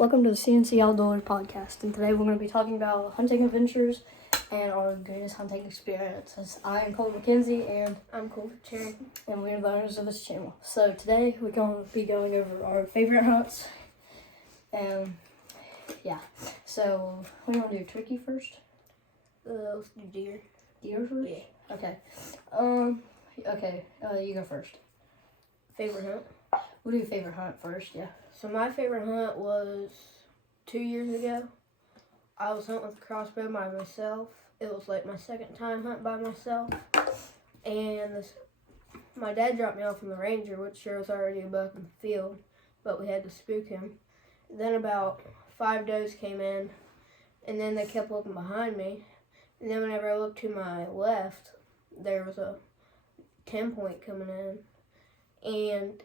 Welcome to the CNC Outdoors podcast, and today we're going to be talking about hunting adventures and our greatest hunting experiences. I am Cole McKenzie, and I'm Cole Cherry, and we're the owners of this channel. So today we're going to be going over our favorite hunts, and so we're going to do turkey first. Let's do deer. Deer first? Yeah. Okay. You go first. Favorite hunt? We'll do favorite hunt first, yeah. So my favorite hunt was 2 years ago. I was hunting with a crossbow by myself. It was like my second time hunting by myself. And my dad dropped me off in the Ranger, which there was already a buck in the field, but we had to spook him. Then about 5 does came in, and then they kept looking behind me. And then whenever I looked to my left, there was a 10-point coming in. And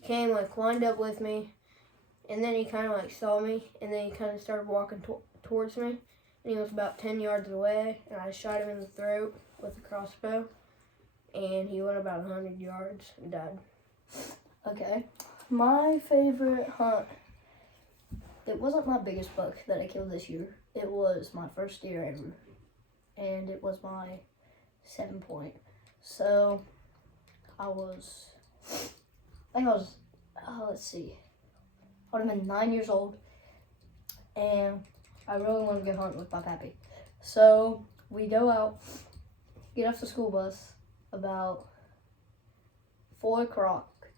he came, lined up with me, and then he kind of, saw me, and then he kind of started walking towards me, and he was about 10 yards away, and I shot him in the throat with a crossbow, and he went about 100 yards and died. Okay. My favorite hunt, it wasn't my biggest buck that I killed this year. It was my first deer ever, and it was my 7-point. So, I think I was, let's see, I would have been 9 years old, and I really wanted to go hunting with my pappy. So we go out, get off the school bus about 4 o'clock,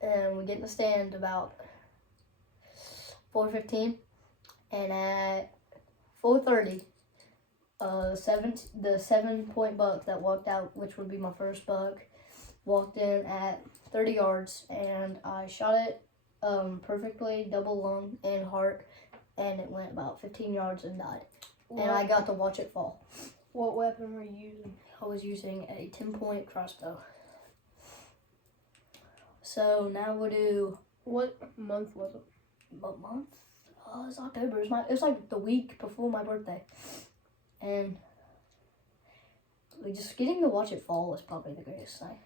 and we get in the stand about 4:15, and at 4:30, the 7-point buck that walked out, which would be my first buck, walked in at 30 yards, and I shot it perfectly, double lung and heart, and it went about 15 yards and died. And I got to watch it fall. What weapon were you using? I was using a 10-point crossbow. So now we'll do... What month was it? What month? Oh, it was October. It was like the week before my birthday. And just getting to watch it fall was probably the greatest thing.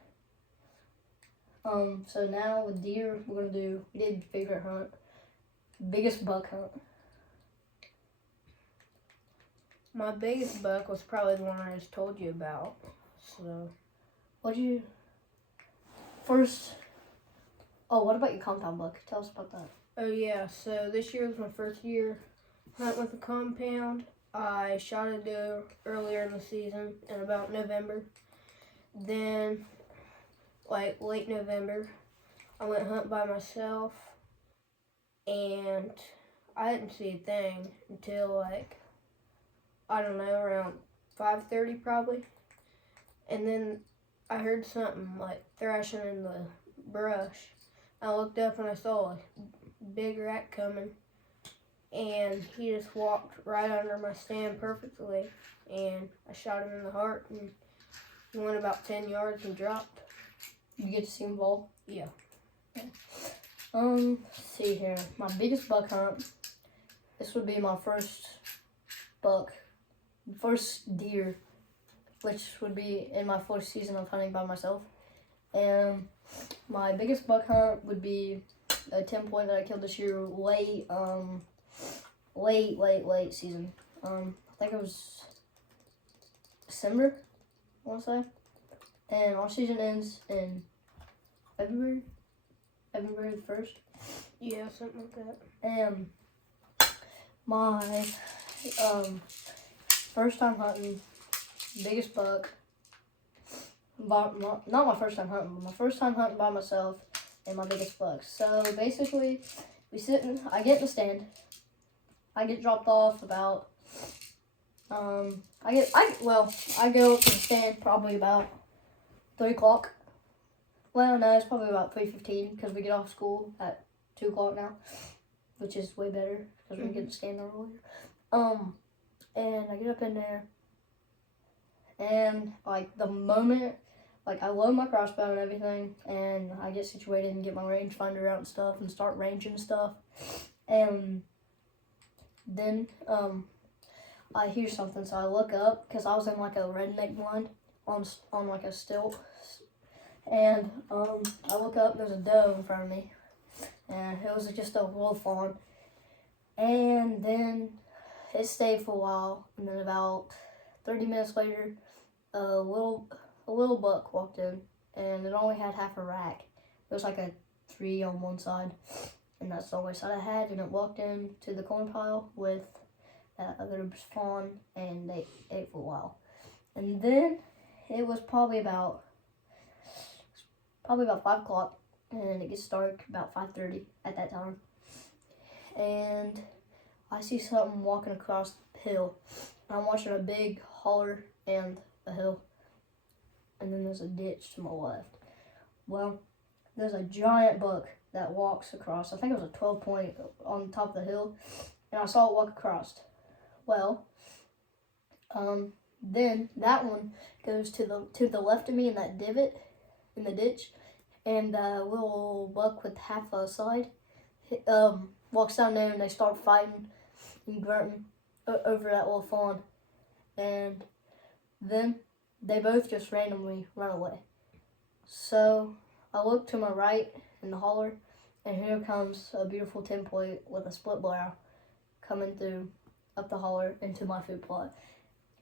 So now with deer, we did favorite hunt, biggest buck hunt. My biggest buck was probably the one I just told you about. So, What about your compound buck? Tell us about that. Oh yeah, so this year was my first year hunting with a compound. I shot a doe earlier in the season in about November. Then, late November, I went hunt by myself, and I didn't see a thing until around 5:30 probably. And then I heard something thrashing in the brush. I looked up and I saw a big rat coming, and he just walked right under my stand perfectly, and I shot him in the heart, and he went about 10 yards and dropped. You get to see him fall? Yeah. Let's see here. My biggest buck hunt. This would be my first deer, which would be in my first season of hunting by myself. And my biggest buck hunt would be a 10-point that I killed this year, late season. I think it was December, I want to say. And our season ends in February the 1st. Yeah, something like that. And my first time hunting, biggest buck, not my first time hunting, but my first time hunting by myself, and my biggest buck. So basically, I get in the stand, I get dropped off about, I go up to the stand probably about 3 o'clock. Well, no, it's probably about 3:15 because we get off school at 2 o'clock now, which is way better because we get to stand earlier. And I get up in there, and the moment, I load my crossbow and everything, and I get situated and get my rangefinder out and stuff and start ranging stuff, and then I hear something, so I look up because I was in a redneck blind on a stilt. And I look up, there's a doe in front of me, and it was just a wolf fawn, And then it stayed for a while, and then about 30 minutes later, a little buck walked in, and it only had half a rack. It was like a 3 on one side, and that's the only side I had. And it walked in to the corn pile with that other fawn, and they ate for a while. And then it was probably about 5 o'clock, and it gets dark about 5:30 at that time. And I see something walking across the hill. I'm watching a big holler and a hill, and then there's a ditch to my left. Well, there's a giant buck that walks across. I think it was a 12 point on top of the hill, and I saw it walk across. Well, then that one goes to the left of me in that divot in the ditch, and the little buck with half a side walks down there, and they start fighting and grunting over that little fawn, and then they both just randomly run away. So I look to my right in the holler, and here comes a beautiful 10 point with a split brow coming through up the holler into my food plot.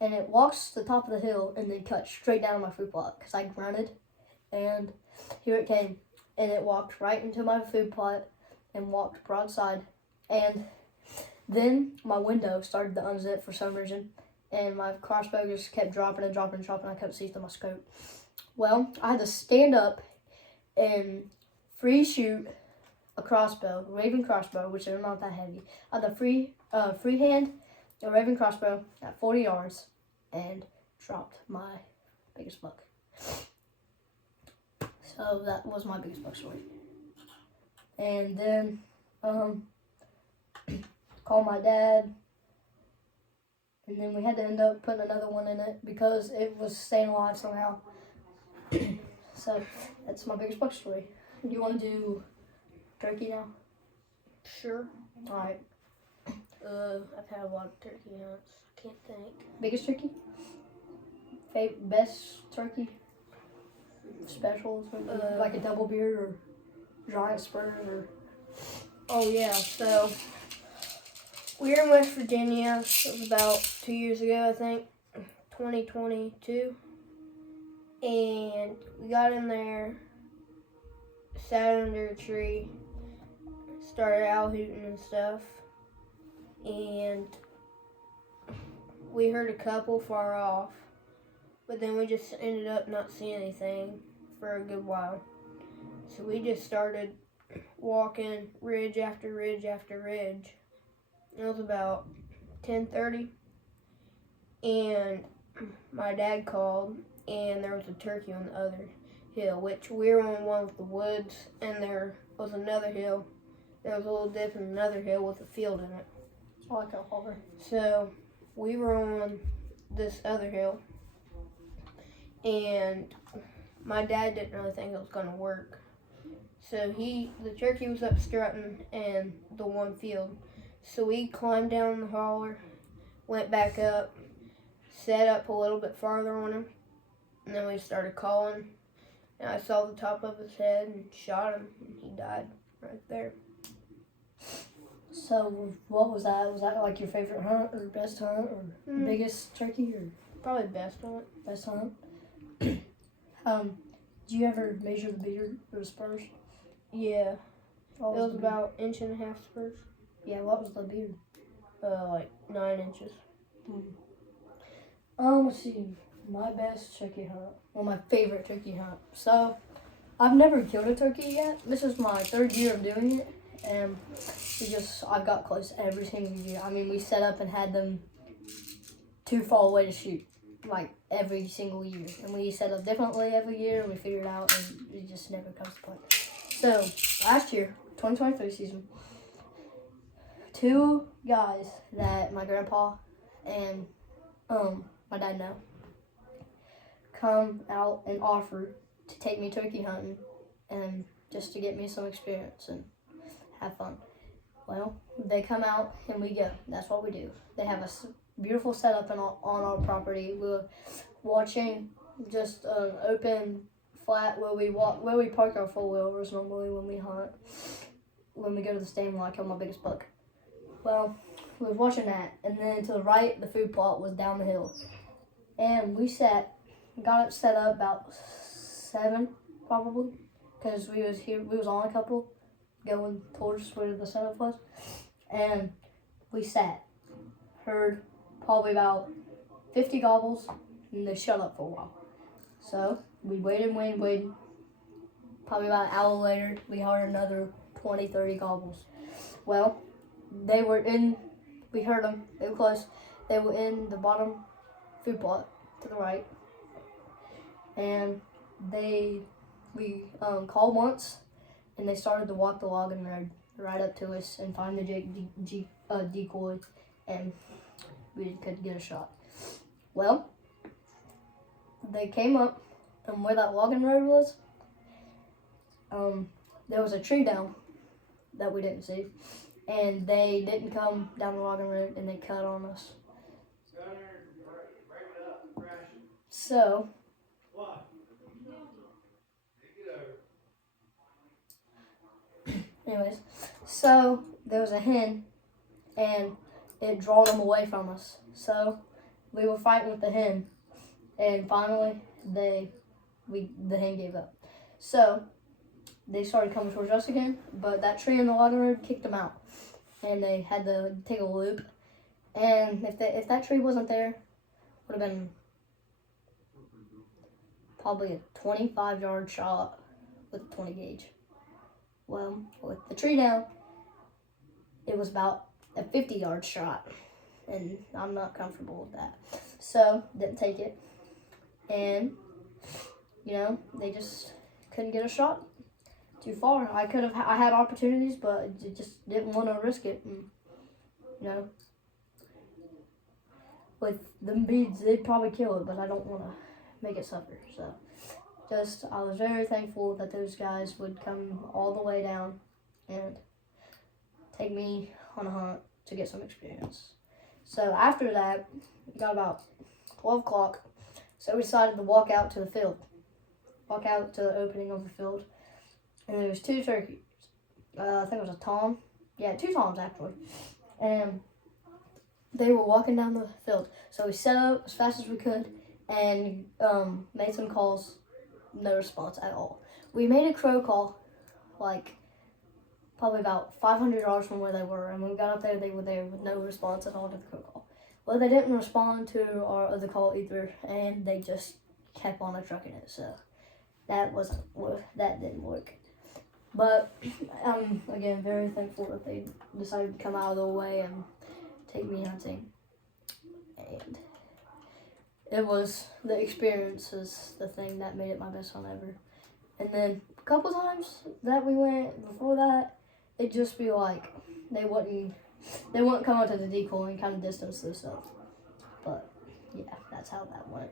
And it walks to the top of the hill and then cuts straight down my food plot because I grunted, and here it came, and it walked right into my food plot and walked broadside. And then my window started to unzip for some reason, and my crossbow just kept dropping and dropping and dropping. I couldn't see through my scope. Well, I had to stand up and free shoot a crossbow, Raven crossbow, which are not that heavy. I had to freehand a Raven crossbow at 40 yards and dropped my biggest buck. So that was my biggest buck story. And then called my dad, and then we had to end up putting another one in it because it was staying alive somehow. So that's my biggest buck story. Do you want to do turkey now? Sure. All right. I've had a lot of turkey hunts. I can't think. Biggest turkey? Best turkey? Specials? Like a double beard or giant spurs or... Oh yeah, so we were in West Virginia. It was about 2 years ago, I think, 2022. And we got in there, sat under a tree, started owl hooting and stuff. And we heard a couple far off, but then we just ended up not seeing anything for a good while. So we just started walking ridge after ridge after ridge. It was about 10:30, and my dad called, and there was a turkey on the other hill, which we were on one with the woods, and there was another hill. There was a little dip in another hill with a field in it. Like a hover. So we were on this other hill, and my dad didn't really think it was going to work. So the turkey was up strutting in the one field. So we climbed down the holler, went back up, set up a little bit farther on him, and then we started calling. And I saw the top of his head and shot him, and he died right there. So what was that? Was that like your favorite hunt or best hunt or biggest turkey or Probably best hunt. best hunt? Did you ever measure the beard or the spurs? Yeah, What it was the about 1.5 inches spurs. beard? Yeah, what was the beard? Like 9 inches. Let's see. My best turkey hunt. Well, my favorite turkey hunt. So, I've never killed a turkey yet. This is my 3rd year of doing it, and I've got close every single year. I mean, we set up and had them too far away to shoot, like every single year. And we set up differently every year, and we figure it out, and it just never comes to point. So, last year, 2023 season, 2 guys that my grandpa and my dad know come out and offer to take me turkey hunting and just to get me some experience and have fun. Well, they come out and we go. That's what we do. They have a beautiful setup on our property. We're watching just an open flat where we park our 4-wheelers normally when we hunt. When we go to the stand, where I kill my biggest buck. Well, we was watching that, and then to the right, the food plot was down the hill. And we got it set up about 7, probably, because we was on a couple, going towards where the setup was. And we sat, heard probably about 50 gobbles, and they shut up for a while. So we waited. Probably about an hour later, we heard another 20, 30 gobbles. Well, we heard them, they were close. They were in the bottom food plot to the right. And we called once, and they started to walk the logging road right up to us and find the decoy, and we could get a shot. Well, they came up, and where that logging road was, there was a tree down that we didn't see, and they didn't come down the logging road, and they cut on us. So, anyways, so there was a hen, and it drawn them away from us. So we were fighting with the hen, and finally the hen gave up. So they started coming towards us again, but that tree in the logging road kicked them out, and they had to take a loop. And if that tree wasn't there, would have been probably a 25-yard shot with a 20 gauge. Well, with the tree down, it was about a 50-yard shot, and I'm not comfortable with that. So didn't take it, and they just couldn't get a shot too far. I had opportunities, but I just didn't want to risk it. And, with them beads, they'd probably kill it, but I don't want to make it suffer. So I was very thankful that those guys would come all the way down and take me on a hunt to get some experience. So after that, it got about 12 o'clock, so we decided to walk out to the opening of the field. And there was 2 turkeys. I think it was a tom. Yeah, 2 toms actually. And they were walking down the field. So we set up as fast as we could and made some calls. No response at all. We made a crow call, like probably about 500 yards from where they were. And when we got up there, they were there with no response at all to the crow call. Well, they didn't respond to our other call either, and they just kept on trucking it. So that didn't work. But I'm, again, very thankful that they decided to come out of their way and take me hunting. And it was the experience is the thing that made it my best hunt ever. And then a couple times that we went before that, it'd just be like they wouldn't come out to the decoy and kind of distance themselves. But yeah, that's how that went.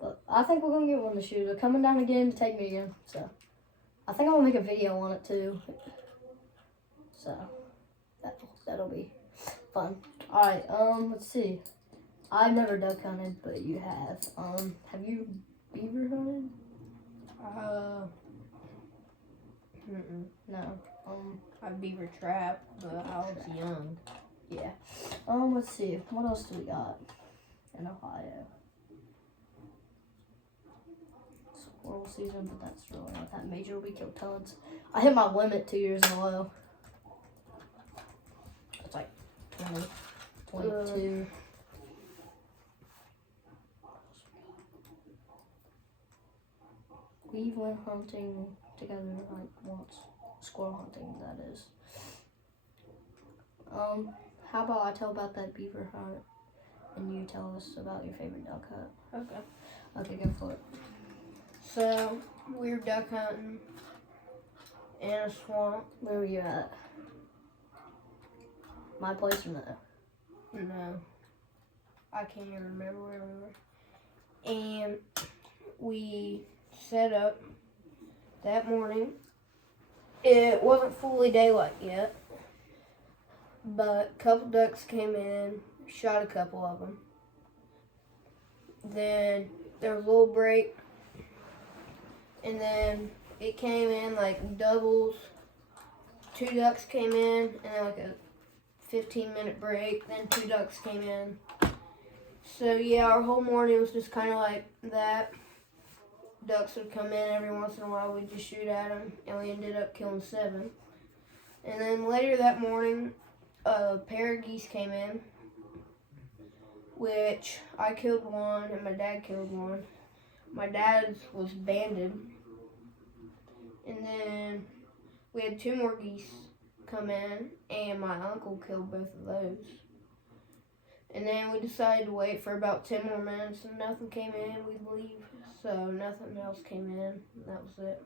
But I think we're gonna get one this year. They're coming down again to take me again. So I think I'm gonna make a video on it too. So that'll be fun. Alright, let's see. I've never duck hunted, but you have. Have you beaver hunted? No. I beaver trap, but I was young. Yeah. Let's see. What else do we got in Ohio? Squirrel season, but that's really not that major. We killed tons. I hit my limit 2 years in a row. It's like 20, 22. We went hunting together like once. Squirrel hunting, that is. How about I tell about that beaver hunt and you tell us about your favorite duck hunt? Okay, go for it. So we were duck hunting in a swamp. Where were you at? My place or no? No. I can't even remember where we were. And we set up that morning. It wasn't fully daylight yet, but a couple ducks came in, shot a couple of them. Then there was a little break, and then it came in like doubles. 2 ducks came in, and then like a 15-minute break. Then 2 ducks came in. So yeah, our whole morning was just kind of like that. Ducks would come in every once in a while. We'd just shoot at them, and we ended up killing 7. And then later that morning, a pair of geese came in, which I killed 1 and my dad killed 1. My dad's was banded. And then we had 2 more geese come in, and my uncle killed both of those. And then we decided to wait for about 10 more minutes, and nothing came in. We'd leave, so nothing else came in. And that was it.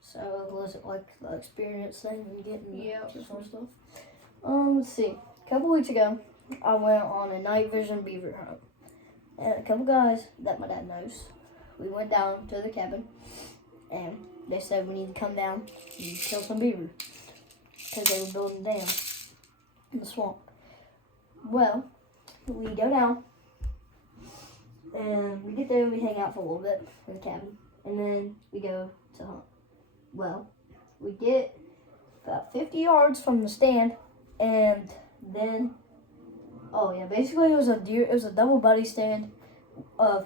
So was it like the experience thing and getting Yeah. some stuff? Let's see. A couple weeks ago, I went on a night vision beaver hunt, and a couple guys that my dad knows, we went down to the cabin, and they said we need to come down and kill some beaver because they were building a dam in the swamp. Well, we go down, and we get there and we hang out for a little bit in the cabin, and then we go to hunt. Well, we get about 50 yards from the stand, and then, basically it was a double buddy stand,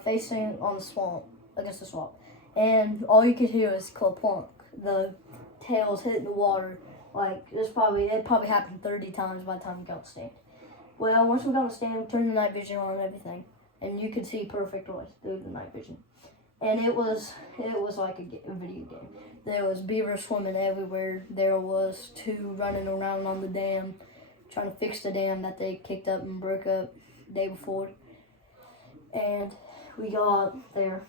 facing on the swamp, against the swamp, and all you could hear was clunk, the tails hitting the water. Like it probably happened 30 times by the time we got on the stand. Well, once we got on the stand, we turned the night vision on and everything, and you could see perfect through the night vision, and it was like a video game. There was beaver swimming everywhere. There was 2 running around on the dam, trying to fix the dam that they kicked up and broke up the day before. And we got there,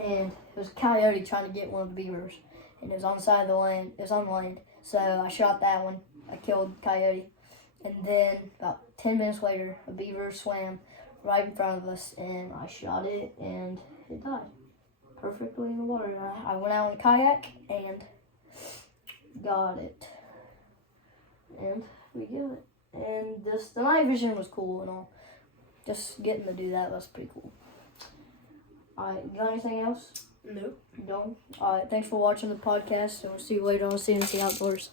and it was a coyote trying to get one of the beavers, and it was on the side of the land. It was on the land, so I shot that one. I killed the coyote, and then about 10 minutes later, a beaver swam right in front of us, and I shot it, and it died perfectly in the water. And I went out in a kayak and got it, and we killed it. And the night vision was cool and all. Just getting to do that was pretty cool. Alright, you got anything else? Nope. You don't? Alright, thanks for watching the podcast, and we'll see you later on CNC Outdoors.